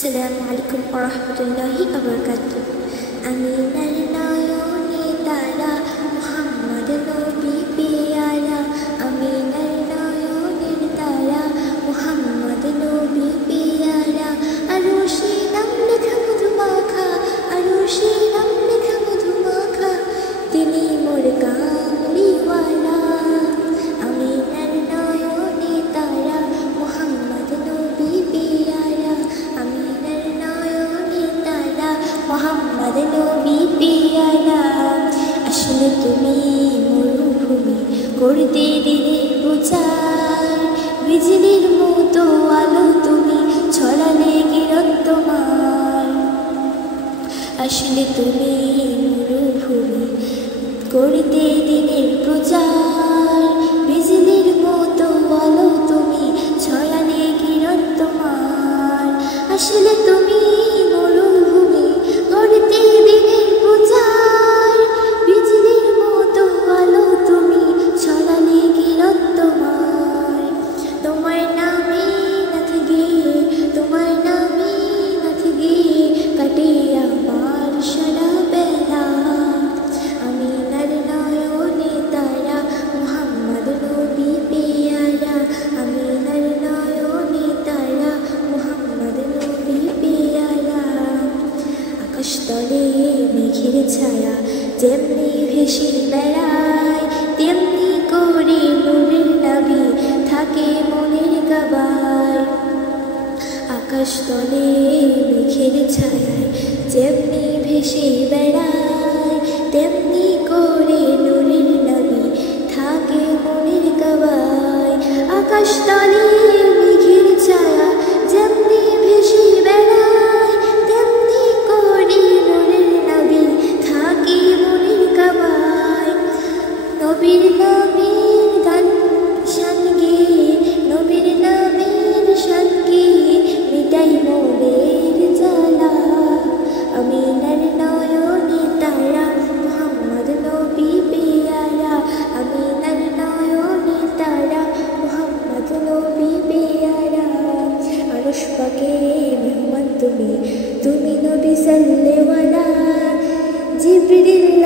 আসসালামু আলাইকুম ওয়া রাহমাতুল্লাহি ওয়া বারাকাতুহু। আমিনার নয়নে তারা মুহাম্মদ নবী পেয়ারা, আমিনার নয়নের তারা মুহাম্মদ নবী পেয়ারা। আরশে নাম লেখা মধুমাখা, আরশে নাম লেখা মধুমাখা, তিনি মোর কামলিওয়ালা। আমিনার নয়নে তারা মুহাম্মদ নবী পেয়ারা, আমিনার নয়নে তারা মুহাম্মদ নবী পেয়ারা। আসলে তুমি মরুভূমি করতে দিলে প্রচার, বিজলির মতো আলো তুমি ছড়ালে কিরণ তোমার। আসলে তুমি মরুভূমি করতে দিলে প্রচার, বিজলির মতো আলো তুমি ছড়ালে কিরণ তোমার। আসলে তুমি মরুভূমি করতে দিলে প্রচার, বিজলির মতো আলো তুমি ছড়ালে কিরণ তোমার। তোমার নামে নাথ গিয়ে, তোমার নামে নাথ গিয়ে কাটে আমার সারা বেলা। আমিনার নয়নে তারা মুহাম্মদ নবী পেয়ারা, আমিনার নয়নে তারা মুহাম্মদ নবী পেয়ারা। আকাশতলে মেঘের ছায়া যেমনি ভেসে বেড়ায়, তেমনি করে নূরের নবী থাকে মনের কাবায়। আকাশতলে মেঘের ছায়ায় যেমনি ভেসে বেড়ায়, তেমনি করে নূরের নবী থাকে মনের কাবায়। আকাশতলে মেঘের ছায়া যেমনি ভেসে বেড়ায়, তেমনি করে নূরের নবী থাকে মনের কাবায়। নবীর নামের গান শান গেয়ে, নবীর নামের শান গেয়ে মিটাই মোরের জ্বালা। আমিনার নয়নে তারা মুহাম্মদ নবী পেয়ারা, আমিনার নয়নে তারা মুহাম্মদ নবী পেয়ারা। আরশ পাকে মেহমান তুমি, তুমি নবী সাল্লেওয়ালা। জিবরিল